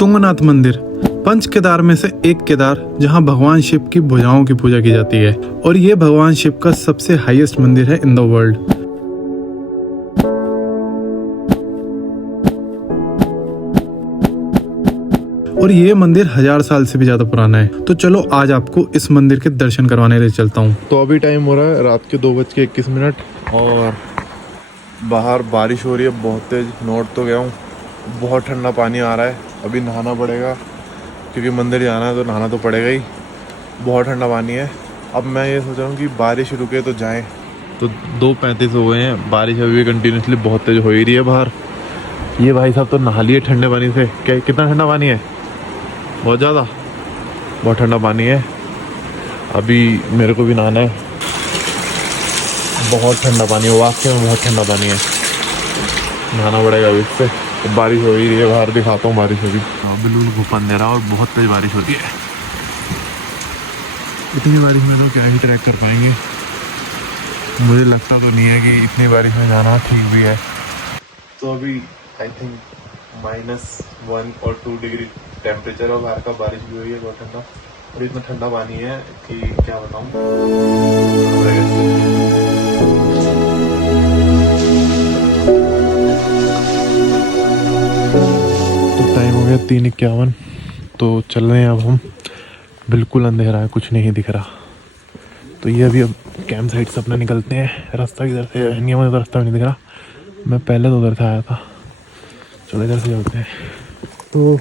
तुंगनाथ मंदिर पंच केदार में से एक केदार जहां भगवान शिव की भुजाओं की पूजा की जाती है और ये भगवान शिव का सबसे हाईएस्ट मंदिर है इन द वर्ल्ड। और ये मंदिर 1000 साल से भी ज्यादा पुराना है। तो चलो आज आपको इस मंदिर के दर्शन करवाने ले चलता हूँ। तो अभी टाइम हो रहा है रात के 2:21 और बाहर बारिश हो रही है बहुत तेज। नोट तो गया हूँ, बहुत ठंडा पानी आ रहा है। अभी नहाना पड़ेगा क्योंकि मंदिर जाना है तो नहाना तो पड़ेगा ही। बहुत ठंडा पानी है। अब मैं ये सोच रहा हूँ कि बारिश रुके तो जाएं। तो 2:35 हो गए हैं, बारिश अभी भी कंटिन्यूसली बहुत तेज हो ही रही है बाहर। ये भाई साहब तो नहा लिए ठंडे पानी से। क्या कितना ठंडा पानी है? बहुत ज़्यादा, बहुत ठंडा पानी है। अभी मेरे को भी नहाना है। बहुत ठंडा पानी है, वाकई में बहुत ठंडा पानी है। नहाना पड़ेगा अभी इससे। तो बारिश हो ही रही है बाहर, दिखाता हूँ बारिश अभी। बिल्कुल घुपन दे रहा और बहुत तेज बारिश होती है। इतनी बारिश में तो क्या ही ट्रैक कर पाएंगे। मुझे लगता तो नहीं है कि इतनी बारिश में जाना ठीक भी है। तो अभी आई थिंक -1 और 2 डिग्री टेम्परेचर और बाहर का, बारिश भी हुई है बहुत ठंडा। और इतना ठंडा पानी है कि क्या बताऊँ। तो टाइम हो गया 3:51। तो चल रहे हैं अब हम। बिल्कुल अंधेरा है, कुछ नहीं दिख रहा। तो ये अभी अब कैंप साइट से अपना निकलते हैं। रास्ता किधर से नहीं, मुझे तो रास्ता नहीं दिख रहा। मैं पहले तो उधर से आया था। चलो इधर से चलते हैं। तो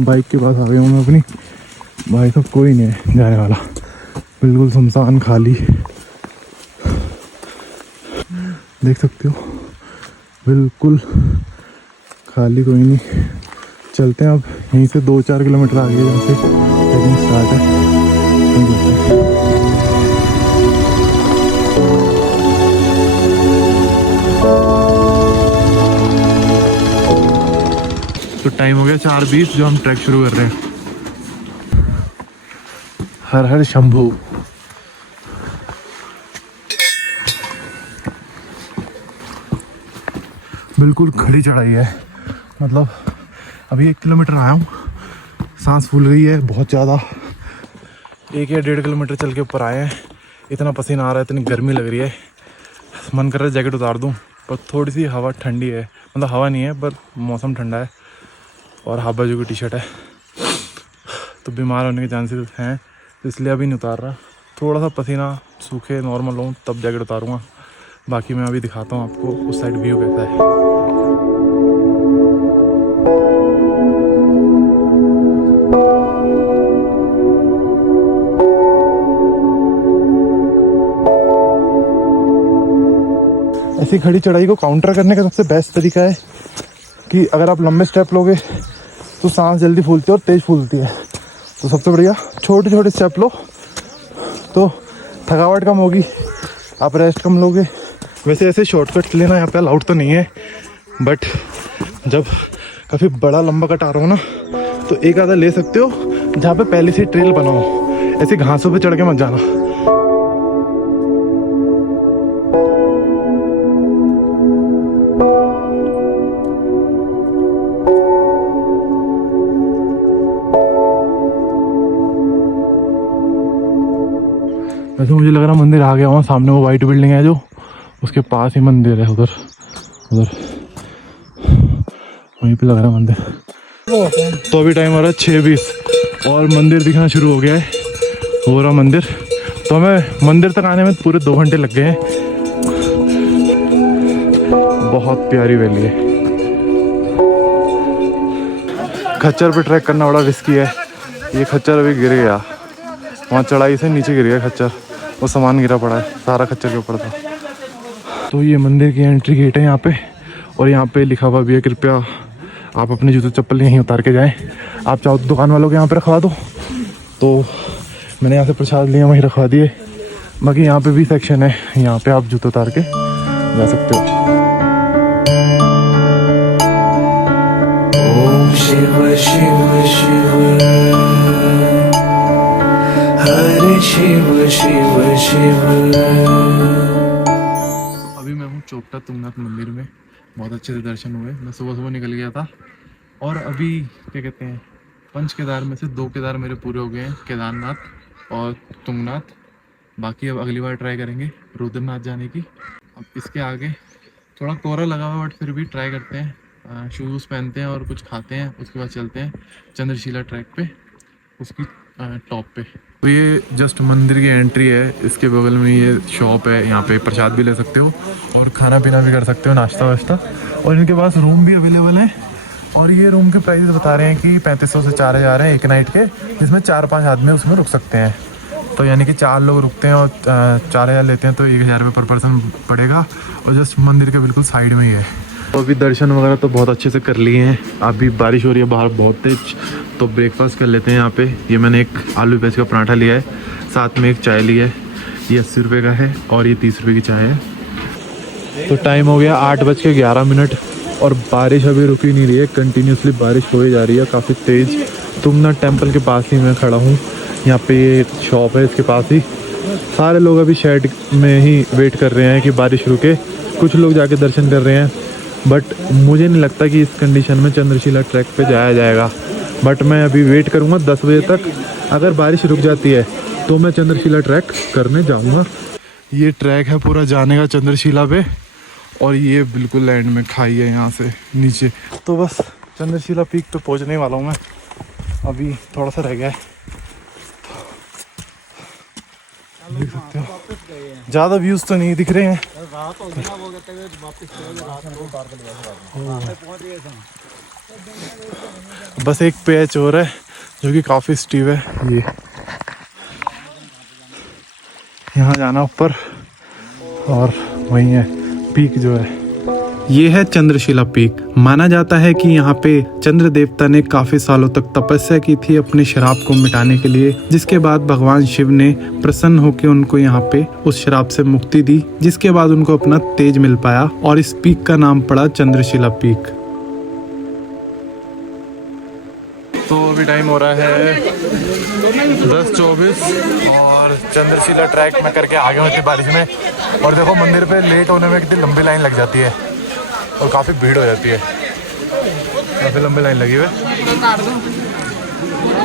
बाइक के पास आ गया हूँ मैं अपनी। भाई साहब कोई नहीं है जाने वाला, बिल्कुल सुनसान खाली। देख सकते हो बिल्कुल खाली, कोई नहीं। चलते हैं अब यहीं से 2-4 किलोमीटर आगे जहाँ से ट्रैकिंग स्टार्ट है। तो टाइम हो गया 4:20 जो हम ट्रैक शुरू कर रहे हैं। हर हर शंभू। बिल्कुल खड़ी चढ़ाई है। मतलब अभी 1 किलोमीटर आया हूँ, सांस फूल गई है बहुत ज़्यादा। 1 या 1.5 किलोमीटर चल के ऊपर आए हैं। इतना पसीना आ रहा है, इतनी गर्मी लग रही है, मन कर रहा है जैकेट उतार दूँ। पर थोड़ी सी हवा ठंडी है, मतलब हवा नहीं है पर मौसम ठंडा है। और हाफ बाजू की टी शर्ट है, तो बीमार होने के चांसेस हैं, तो इसलिए अभी नहीं उतार रहा। थोड़ा सा पसीना सूखे नॉर्मल हो तब जैकेट उतारूँगा। बाकी मैं अभी दिखाता हूँ आपको उस साइड व्यू कैसा है। ऐसी खड़ी चढ़ाई को काउंटर करने का सबसे बेस्ट तरीका है कि अगर आप लंबे स्टेप लोगे तो सांस जल्दी फूलती है और तेज फूलती है। तो सबसे बढ़िया छोटे छोटे स्टेप लो तो थकावट कम होगी, आप रेस्ट कम लोगे। वैसे ऐसे शॉर्टकट लेना यहाँ पे अलाउड तो नहीं है, बट जब काफ़ी बड़ा लंबा कट आ रहा हो ना तो एक आधा ले सकते हो जहाँ पे पहले से ट्रेल बना हो। ऐसे घासों पे चढ़ के मत जाना। वैसे मुझे लग रहा मंदिर आ गया वहाँ सामने, वो वाइट बिल्डिंग है जो, उसके पास ही मंदिर है। उधर उधर वहीं पे लग रहा मंदिर। तो अभी टाइम हो रहा है 6:20 और मंदिर दिखना शुरू हो गया है, हो रहा मंदिर। तो हमें मंदिर तक आने में पूरे 2 घंटे लग गए हैं। बहुत प्यारी वैली है। खच्चर पे ट्रैक करना बड़ा रिस्की है। ये खच्चर अभी गिर गया, वहाँ चढ़ाई से नीचे गिर गया खच्चर, वो सामान गिरा पड़ा है, सारा खच्चर के ऊपर था। तो ये मंदिर की एंट्री गेट है यहाँ पे, और यहाँ पे लिखा हुआ भी है कृपया आप अपने जूते चप्पल यहीं उतार के जाएं। आप चाहो तो दुकान वालों के यहाँ पे रखवा दो। तो मैंने यहाँ से प्रसाद लिया, वहीं रखवा दिए। बाकी यहाँ पे भी सेक्शन है, यहाँ पे आप जूते उतार के जा सकते हो। ओम शिव शिव शिव हरे शिव शिव शिव। अभी मैं हूँ चोपटा तुंगनाथ मंदिर में। बहुत अच्छे से दर्शन हुए। मैं सुबह सुबह निकल गया था और अभी क्या कहते हैं, पंच केदार में से 2 केदार मेरे पूरे हो गए हैं, केदारनाथ और तुंगनाथ। बाकी अब अगली बार ट्राई करेंगे रुद्रनाथ जाने की। अब इसके आगे थोड़ा कोहरा लगा हुआ बट फिर भी ट्राई करते हैं, शूज़ पहनते हैं और कुछ खाते हैं, उसके बाद चलते हैं चंद्रशिला ट्रैक पे, उसकी टॉप पे। तो ये जस्ट मंदिर की एंट्री है, इसके बगल में ये शॉप है, यहाँ पे प्रसाद भी ले सकते हो और खाना पीना भी कर सकते हो, नाश्ता वाश्ता। और इनके पास रूम भी अवेलेबल हैं और ये रूम के प्राइस बता रहे हैं कि 3500 से 4000 है एक नाइट के, जिसमें 4-5 आदमी उसमें रुक सकते हैं। तो यानी कि 4 लोग रुकते हैं और 4000 लेते हैं, तो 1000 रुपये पर पर्सन पड़ेगा। और जस्ट मंदिर के बिल्कुल साइड में ही है। तो अभी दर्शन वगैरह तो बहुत अच्छे से कर लिए हैं। अभी बारिश हो रही है बाहर बहुत तेज, तो ब्रेकफास्ट कर लेते हैं यहाँ पे। ये मैंने एक आलू प्याज का पराठा लिया है, साथ में एक चाय ली है, ये 80 रुपये का है और ये 30 रुपये की चाय है। तो टाइम हो गया 8:11 और बारिश अभी रुकी नहीं रही है, कंटिन्यूसली बारिश हो ही जा रही है काफ़ी तेज़। तुंगनाथ टेम्पल के पास ही मैं खड़ा हूँ, यहाँ पे ये शॉप है, इसके पास ही सारे लोग अभी शेड में ही वेट कर रहे हैं कि बारिश रुके। कुछ लोग जाके दर्शन कर रहे हैं, बट मुझे नहीं लगता कि इस कंडीशन में चंद्रशिला ट्रैक पे जाया जाएगा। बट मैं अभी वेट करूँगा 10 बजे तक, अगर बारिश रुक जाती है तो मैं चंद्रशिला ट्रैक करने जाऊँगा। ये ट्रैक है पूरा जाने का चंद्रशिला पे, और ये बिल्कुल लैंड में खाई है यहाँ से नीचे। तो बस चंद्रशिला पीक पे पहुँचने वाला हूँ मैं, अभी थोड़ा सा रह गया है, देख सकते हो। ज़्यादा व्यूज़ तो नहीं दिख रहे हैं। बस एक पैच और है जो कि काफ़ी स्टीव है, ये यहाँ जाना ऊपर और वहीं है पीक जो है। ये है चंद्रशिला पीक। माना जाता है कि यहाँ पे चंद्र देवता ने काफी सालों तक तपस्या की थी अपने श्राप को मिटाने के लिए, जिसके बाद भगवान शिव ने प्रसन्न होकर उनको यहाँ पे उस श्राप से मुक्ति दी, जिसके बाद उनको अपना तेज मिल पाया और इस पीक का नाम पड़ा चंद्रशिला पीक। तो अभी टाइम हो रहा है 10:24 और चंद्रशिला ट्रैक में करके आगे होती बारिश में। और देखो मंदिर पे लेट होने में कितनी लंबी लाइन लग जाती है और काफ़ी भीड़ हो जाती है, काफ़ी लंबी लाइन लगी हुई है।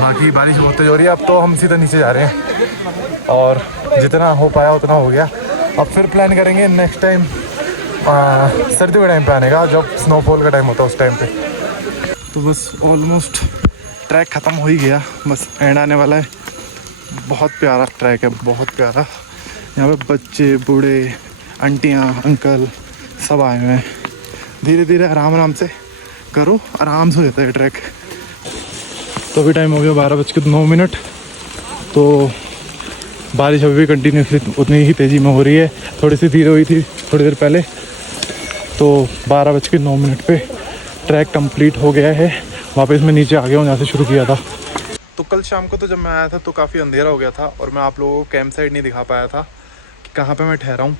बाकी बारिश बहुत तेज हो रही है, अब तो हम सीधा नीचे जा रहे हैं और जितना हो पाया उतना हो गया। अब फिर प्लान करेंगे नेक्स्ट टाइम सर्दी के टाइम पे आने का, जब स्नोफॉल का टाइम होता है उस टाइम पे। तो बस ऑलमोस्ट ट्रैक ख़त्म हो ही गया, बस एंड आने वाला है। बहुत प्यारा ट्रैक है, बहुत प्यारा। यहाँ पे बच्चे, बूढ़े, आंटियाँ, अंकल सब आए हुए हैं। धीरे धीरे आराम आराम से करो, आराम से हो जाता है ट्रैक। तो अभी टाइम हो गया 12:09। तो बारिश अभी भी कंटिन्यूसली उतनी ही तेज़ी में हो रही है, थोड़ी सी धीरे हुई थी थोड़ी देर पहले। तो 12:09 पे ट्रैक कंप्लीट हो गया है। वापस मैं नीचे आ गया हूँ जहाँ से शुरू किया था। तो कल शाम को तो जब मैं आया था तो काफ़ी अंधेरा हो गया था और मैं आप लोगों को कैंप साइट नहीं दिखा पाया था कि कहाँ पे मैं ठहरा हूँ।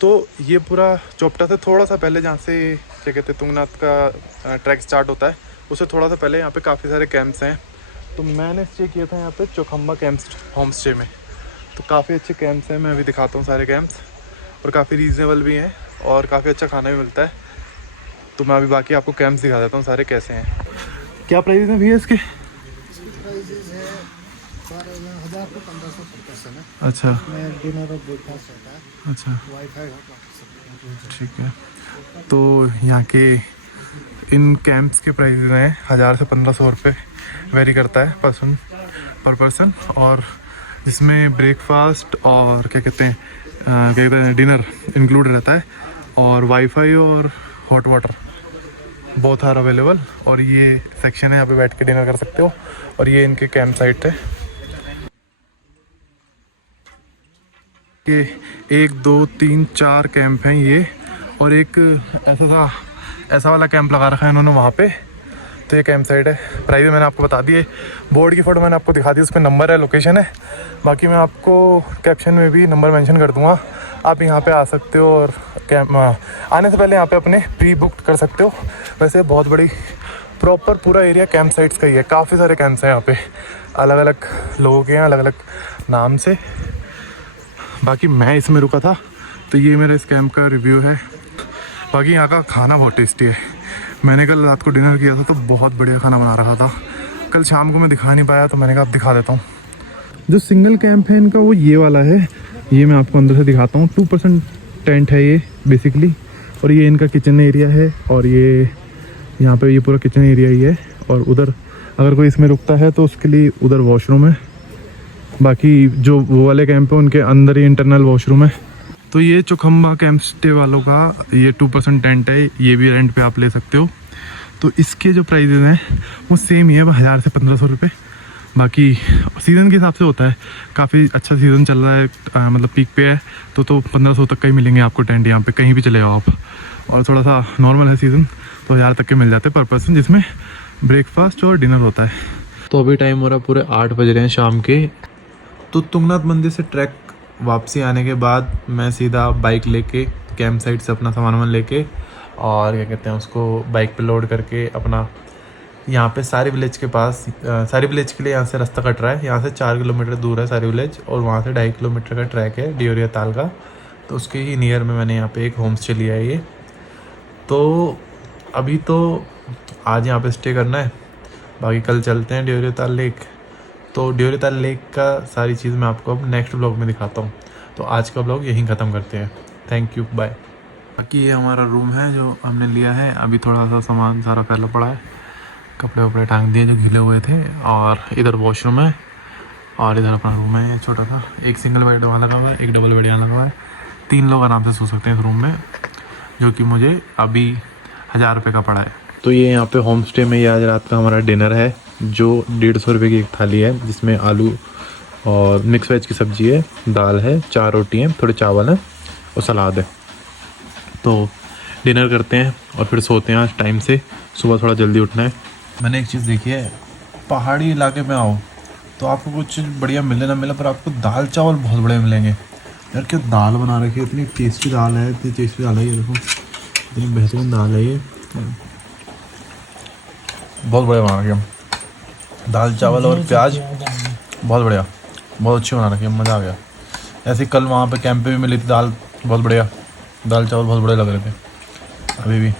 तो ये पूरा चौपटा से थोड़ा सा पहले, जहाँ से क्या कहते हैं तुंगनाथ का ट्रैक स्टार्ट होता है, उससे थोड़ा सा पहले यहाँ पे काफ़ी सारे कैंप्स हैं। तो मैंने स्टे किया था यहाँ पे चौखम्बा कैंप होम स्टे में। तो काफ़ी अच्छे कैंप्स हैं, मैं अभी दिखाता हूँ सारे कैंप्स, और काफ़ी रीज़नेबल भी हैं और काफ़ी अच्छा खाना भी मिलता है। तो मैं अभी बाकी आपको कैंप्स दिखा देता हूँ सारे कैसे हैं। क्या प्राइस है भैया इसके? प्राइसेस है 12,000 से 1500 पर पर्सन है। अच्छा डिनर और ब्रेकफास्ट रहता है। अच्छा, वाईफाई ठीक है। तो यहाँ के इन कैंप्स के प्राइस हैं 1000 से 1500 रुपये, वेरी करता है पर पर्सन। और जिसमें ब्रेकफास्ट और क्या कहते हैं डिनर इंक्लूड रहता है, और वाईफाई और hot water both are available. और ये सेक्शन है, यहाँ पे बैठ के डिनर कर सकते हो। और ये इनके कैंप साइट है। ये 1 2 3 4 कैंप हैं ये, और एक ऐसा वाला कैंप लगा रखा है इन्होंने वहाँ पे। तो ये कैंप साइट है। प्राइस मैंने आपको बता दिए, बोर्ड की फ़ोटो मैंने आपको दिखा दी, उस पर नंबर है, लोकेशन है। बाकी मैं आपको कैप्शन में भी नंबर मेंशन कर दूँगा, आप यहाँ पे आ सकते हो और कैंप आने से पहले यहाँ पे अपने प्री बुक कर सकते हो। वैसे बहुत बड़ी प्रॉपर पूरा एरिया कैंप साइट्स का ही है, काफ़ी सारे कैंप्स हैं यहाँ पे, अलग अलग लोगों के हैं, अलग अलग नाम से। बाकी मैं इसमें रुका था, तो ये मेरा इस कैंप का रिव्यू है। बाकी यहाँ का खाना बहुत टेस्टी है, मैंने कल रात को डिनर किया था तो बहुत बढ़िया खाना बना रखा था। कल शाम को मैं दिखा नहीं पाया तो मैंने कहा अब दिखा देता हूँ। जो सिंगल कैंप है इनका वो ये वाला है, ये मैं आपको अंदर से दिखाता हूँ। 2% टेंट है ये बेसिकली, और ये इनका किचन एरिया है, और ये यहाँ पे ये पूरा किचन एरिया ही है। और उधर अगर कोई इसमें रुकता है तो उसके लिए उधर वॉशरूम है। बाकी जो वो वाले कैंप है उनके अंदर ही इंटरनल वॉशरूम है। तो ये चौखंबा कैंप स्टे वालों का ये 2% टेंट है, ये भी रेंट पे आप ले सकते हो। तो इसके जो प्राइजेज़ हैं वो सेम ही है, 1000 से 1500 रुपये। बाकी सीज़न के हिसाब से होता है, काफ़ी अच्छा सीज़न चल रहा है, मतलब पीक पे है तो 1500 तक का ही मिलेंगे आपको टेंट यहाँ पे, कहीं भी चले जाओ आप। और थोड़ा सा नॉर्मल है सीज़न तो 1000 तक के मिल जाते हैं पर पर्सन, जिसमें ब्रेकफास्ट और डिनर होता है। तो अभी टाइम हो रहा है पूरे 8 बज रहे हैं शाम के। तो तुंगनाथ मंदिर से ट्रैक वापसी आने के बाद मैं सीधा बाइक लेके कैंप साइट से अपना सामान लेके और क्या कहते हैं उसको बाइक पे लोड करके अपना यहाँ पे सारी विलेज के पास, सारी विलेज के लिए यहाँ से रास्ता कट रहा है। यहाँ से 4 किलोमीटर दूर है सारी विलेज, और वहाँ से 2.5 किलोमीटर का ट्रैक है डियोरिया ताल का। तो उसके ही नियर में मैंने यहाँ पे एक होम स्टे लिया है ये। तो अभी तो आज यहाँ पे स्टे करना है, बाकी कल चलते हैं डियोरिया ताल लेक। तो डियोरिया ताल लेक का सारी चीज़ मैं आपको अब नेक्स्ट ब्लॉग में दिखाता हूँ। तो आज का ब्लॉग यहीं ख़त्म करते हैं। Thank you, bye. बाकी ये हमारा रूम है जो हमने लिया है। अभी थोड़ा सा सामान सारा फैला पड़ा है, कपड़े वपड़े टांग दिए जो गीले हुए थे, और इधर वॉशरूम है, और इधर अपना रूम है ये छोटा सा। एक सिंगल बेड वहाँ लगा हुआ है, एक डबल बेड यहाँ लगा हुआ है। 3 लोग आराम से सो सकते हैं इस रूम में, जो कि मुझे अभी 1000 रुपये का पड़ा है। तो ये यहाँ पे होम स्टे में ये आज रात का हमारा डिनर है, जो 150 रुपये की एक थाली है, जिसमें आलू और मिक्स वेज की सब्ज़ी है, दाल है, 4 रोटी हैं, थोड़े चावल हैं और सलाद है। तो डिनर करते हैं और फिर सोते हैं आज टाइम से, सुबह थोड़ा जल्दी उठना है। मैंने एक चीज़ देखी है, पहाड़ी इलाके में आओ तो आपको कुछ बढ़िया मिले ना मिले, पर आपको दाल चावल बहुत बढ़िया मिलेंगे। यार क्या दाल बना रखी है, इतनी टेस्टी दाल है, इतनी टेस्टी दाल है ये, देखो इतनी बेहतरीन दाल है ये, बहुत बढ़िया बना रखी है। दाल चावल और प्याज बहुत बढ़िया, बहुत अच्छी बना रखी है, मज़ा आ गया। ऐसे कल वहाँ पे कैंप पे भी मिली थी दाल, बहुत बढ़िया, दाल चावल बहुत बढ़िया लग रहे थे अभी भी।